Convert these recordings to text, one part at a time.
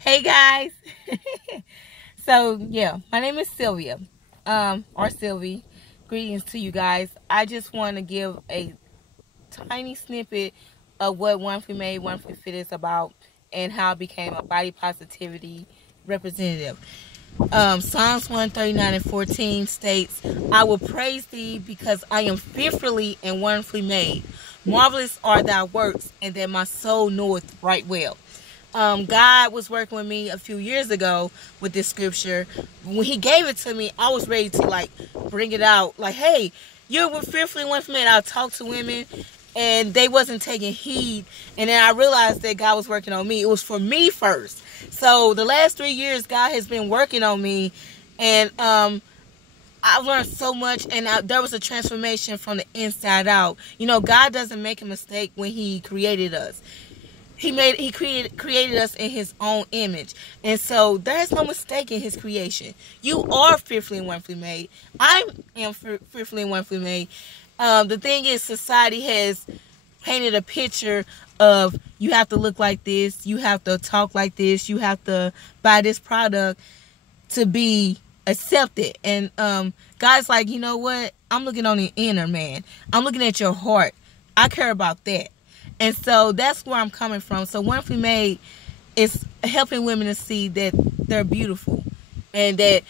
Hey guys. So yeah, my name is Sylvia, or Sylvie. Greetings to you guys. I just want to give a tiny snippet of what Wonderfully Made, Wonderfully Fit is about, and how I became a body positivity representative. Psalms 139:14 states, "I will praise thee because I am fearfully and wonderfully made. Marvelous are thy works, and that my soul knoweth right well." God was working with me a few years ago with this scripture. When He gave it to me, I was ready to bring it out. Like, hey, you're fearfully and wonderfully made. I talked to women, and they wasn't taking heed. And then I realized that God was working on me. It was for me first. So the last 3 years, God has been working on me, and I've learned so much, and there was a transformation from the inside out. You know, God doesn't make a mistake when He created us. He created us in His own image. And so there is no mistake in His creation. You are fearfully and wonderfully made. I am fearfully and wonderfully made. The thing is, society has painted a picture of you have to look like this, you have to talk like this, you have to buy this product to be accepted. And God's like, you know what? I'm looking on the inner man. I'm looking at your heart. I care about that. And so that's where I'm coming from. So Wonderfully Made is helping women to see that they're beautiful, and that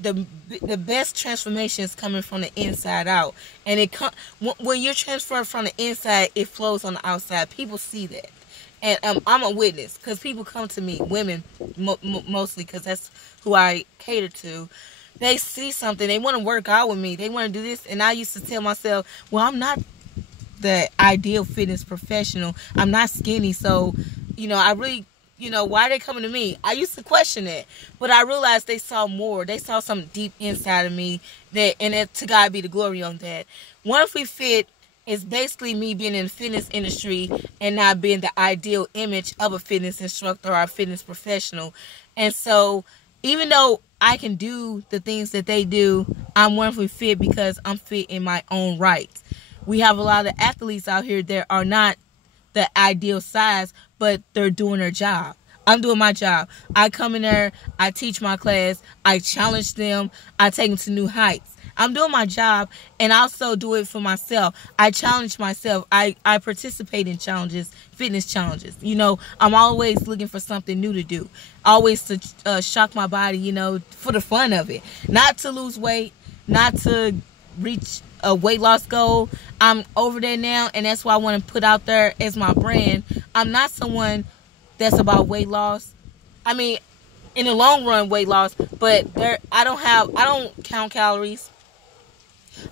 the best transformation is coming from the inside out. And when you're transferred from the inside, it flows on the outside. People see that. And I'm a witness, because people come to me, women mostly, because that's who I cater to. They see something. They want to work out with me. They want to do this. And I used to tell myself, well, I'm not the ideal fitness professional. I'm not skinny. So, I really, why are they coming to me? I used to question it, but I realized they saw more. They saw something deep inside of me, and to God be the glory on that. Wonderfully Fit is basically me being in the fitness industry and not being the ideal image of a fitness instructor or a fitness professional. And so, even though I can do the things that they do, I'm wonderfully fit because I'm fit in my own right. We have a lot of athletes out here that are not the ideal size, but they're doing their job. I'm doing my job. I come in there, I teach my class, I challenge them, I take them to new heights. I'm doing my job, and I also do it for myself. I challenge myself. I participate in challenges, fitness challenges. I'm always looking for something new to do. Always to shock my body, for the fun of it. Not to lose weight, not to reach a weight loss goal. I'm over there now, and that's why I want to put out there as my brand. I'm not someone that's about weight loss. I mean, in the long run, weight loss, but I don't count calories.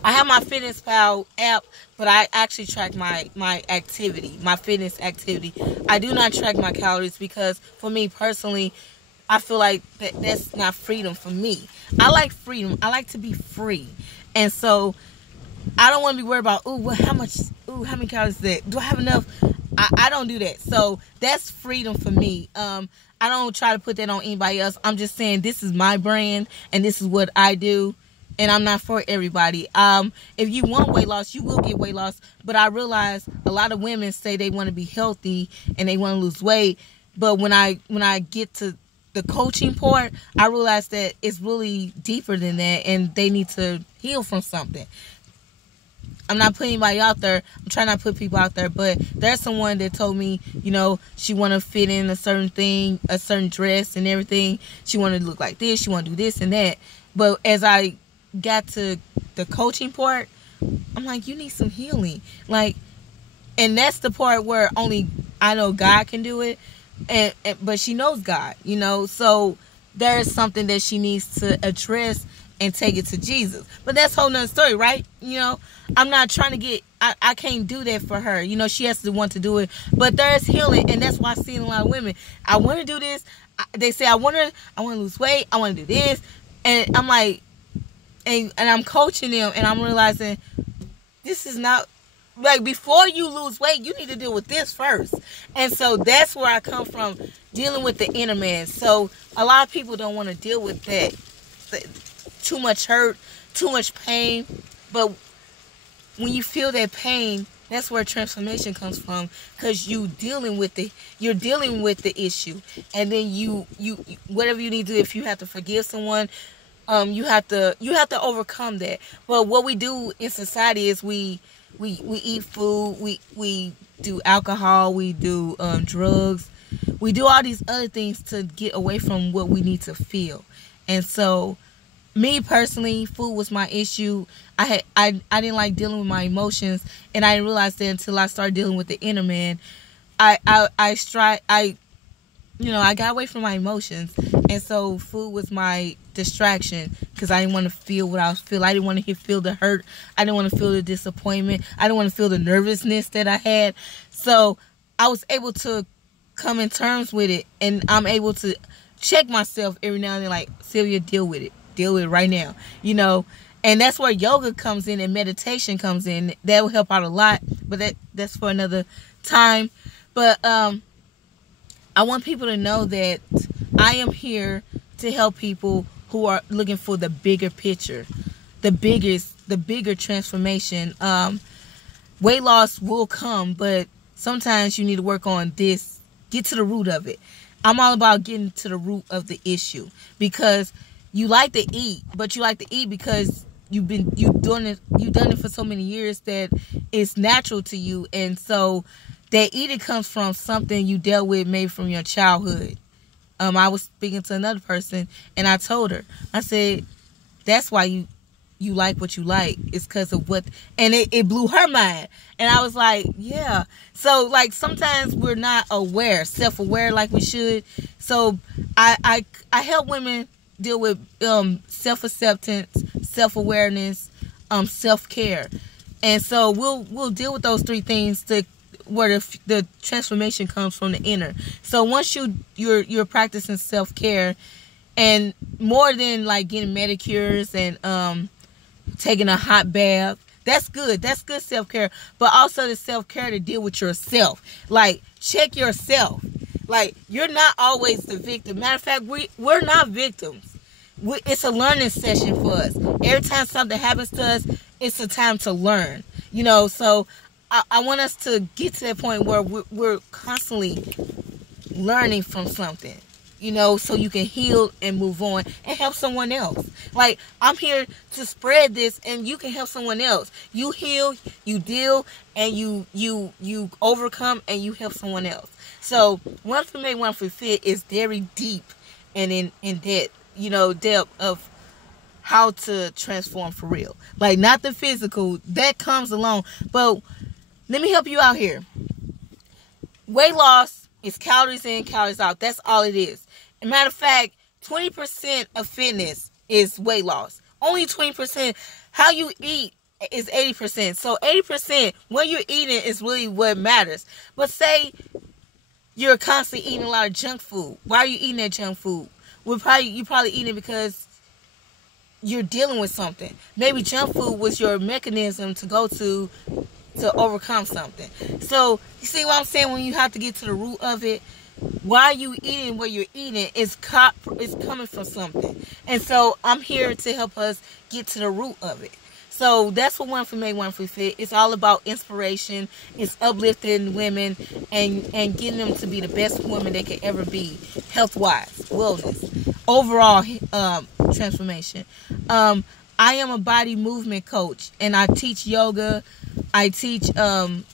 I have my FitnessPal app, but I actually track my activity, my fitness activity. I do not track my calories because, for me personally, I feel like that's not freedom for me. I like freedom. I like to be free. And so I don't want to be worried about, how many calories is that? Do I have enough? I don't do that. So that's freedom for me. I don't try to put that on anybody else. I'm just saying this is my brand and this is what I do. And I'm not for everybody. If you want weight loss, you will get weight loss. But I realize a lot of women say they want to be healthy and they want to lose weight. But when I get to the coaching part, I realize that it's really deeper than that, and they need to heal from something. I'm not putting anybody out there. I'm trying not to put people out there, but there's someone that told me, she want to fit in a certain thing, a certain dress and everything. She want to look like this. She want to do this and that. But as I got to the coaching part, I'm like, you need some healing. And that's the part where only I know God can do it. But she knows God, so there's something that she needs to address and take it to Jesus. But that's a whole nother story, right? I'm not trying to I can't do that for her. She has to want to do it. But there's healing, and that's why I see in a lot of women. I want to do this. They say, I want to lose weight. I want to do this. And I'm like, and I'm coaching them, and I'm realizing this is not, before you lose weight, you need to deal with this first. And so that's where I come from, dealing with the inner man. So a lot of people don't want to deal with that. Too much hurt, too much pain. But when you feel that pain, That's where transformation comes from, because you're dealing with the issue, and then you whatever you need to do. If you have to forgive someone, you have to overcome that. But what we do in society is we eat food, we do alcohol, we do drugs, we do all these other things to get away from what we need to feel. And so, me personally, food was my issue. I didn't like dealing with my emotions, and I didn't realize that until I started dealing with the inner man. I got away from my emotions, and so food was my distraction, because I didn't want to feel what I was feeling. I didn't want to feel the hurt. I didn't want to feel the disappointment. I didn't want to feel the nervousness that I had. So I was able to come in terms with it, and I'm able to check myself every now and then, like, Sylvia, deal with it. Deal with it right now. And that's where yoga comes in and meditation comes in. That will help out a lot, but that's for another time. But I want people to know that I am here to help people who are looking for the bigger picture, the bigger transformation. Weight loss will come, but sometimes you need to work on this, get to the root of it. I'm all about getting to the root of the issue, because you like to eat, but you like to eat because you've done it for so many years that it's natural to you. And so that eating comes from something you dealt with, maybe from your childhood. I was speaking to another person, and I told her, I said, that's why you like what you like. It's because of what, and it blew her mind. And I was like, yeah. So, like, sometimes we're not self-aware like we should. So I help women deal with self-acceptance, self-awareness, self-care. And so we'll deal with those three things where the transformation comes from the inner. So once you're practicing self-care, and more than like getting manicures and taking a hot bath, that's good. That's good self-care. But also the self-care to deal with yourself. Like, check yourself. Like, you're not always the victim. Matter of fact, we're not victims. It's a learning session for us. Every time something happens to us, it's a time to learn. So I want us to get to that point where we're constantly learning from something. So you can heal and move on and help someone else. Like, I'm here to spread this, and you can help someone else. You heal, you deal, and you overcome, and you help someone else. So, Wonderfully Made, Wonderfully Fit is very deep and in depth of how to transform for real. Like, not the physical, that comes along. But let me help you out here. Weight loss is calories in, calories out. That's all it is. As a matter of fact, 20% of fitness is weight loss. Only 20%. How you eat is 80%. So 80%, what you're eating is really what matters. But say you're constantly eating a lot of junk food. Why are you eating that junk food? You're probably eating it because you're dealing with something. Maybe junk food was your mechanism to go to overcome something. So, you see what I'm saying? When you have to get to the root of it, why you eating what you're eating is coming from something. And so, I'm here to help us get to the root of it. So, that's what Wonderfully Made, Wonderfully Fit. It's all about inspiration. It's uplifting women and getting them to be the best women they could ever be, health-wise, wellness, overall transformation. I am a body movement coach, and I teach yoga. I teach, and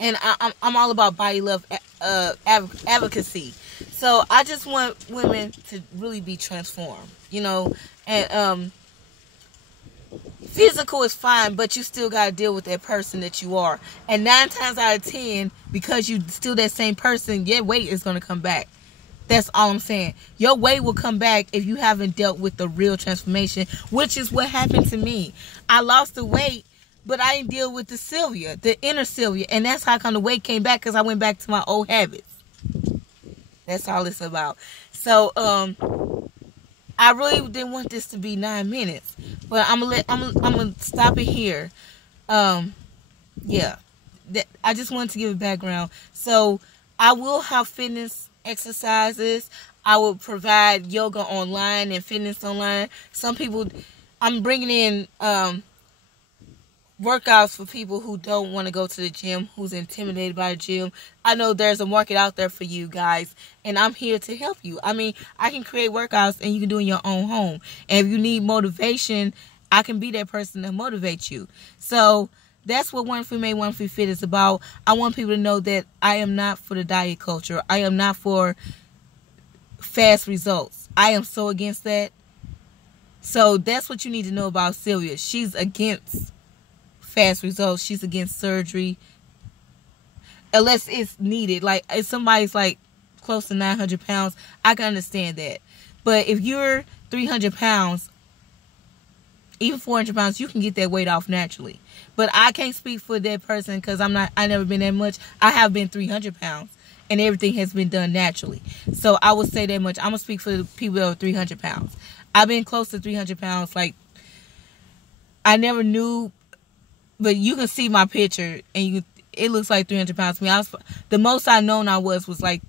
I'm all about body love advocacy. So I just want women to really be transformed, and physical is fine, but you still got to deal with that person that you are. And 9 times out of 10, because you still that same person, your weight is going to come back. That's all I'm saying. Your weight will come back if you haven't dealt with the real transformation, which is what happened to me. I lost the weight, but I didn't deal with the Sylvia, the inner Sylvia. And that's how come the weight came back, because I went back to my old habits. That's all it's about. So, I really didn't want this to be 9 minutes, but I'm gonna stop it here. Yeah, I just wanted to give a background. So I will have fitness exercises. I will provide yoga online and fitness online. Some people, I'm bringing in workouts for people who don't want to go to the gym, who's intimidated by the gym. I know there's a market out there for you guys, and I'm here to help you. I mean, I can create workouts and you can do it in your own home. And if you need motivation, I can be that person to motivate you. So that's what One Free Made, One Free Fit is about. I want people to know that I am not for the diet culture. I am not for fast results. I am so against that. So that's what you need to know about Sylvia. She's against fast results. She's against surgery. Unless it's needed. Like, if somebody's like close to 900 pounds, I can understand that. But if you're 300 pounds, even 400 pounds, you can get that weight off naturally. But I can't speak for that person because I never been that much. I have been 300 pounds. And everything has been done naturally. So I would say that much. I'm going to speak for the people that are 300 pounds. I've been close to 300 pounds. Like, I never knew, but you can see my picture, and it looks like 300 pounds to me. The most I known I was like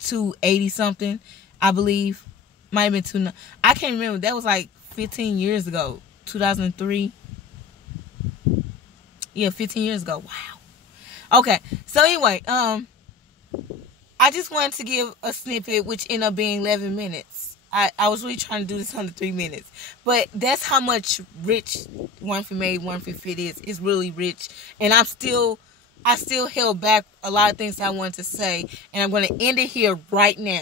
280 something, I believe. Might have been 2. I can't remember. That was like 15 years ago. 2003. Yeah, 15 years ago. Wow. Okay. So anyway, I just wanted to give a snippet, which ended up being 11 minutes. I was really trying to do this under 3 minutes. But that's how much rich One Free Made, One Free Fit is. It's really rich. And I still held back a lot of things I wanted to say. And I'm going to end it here right now.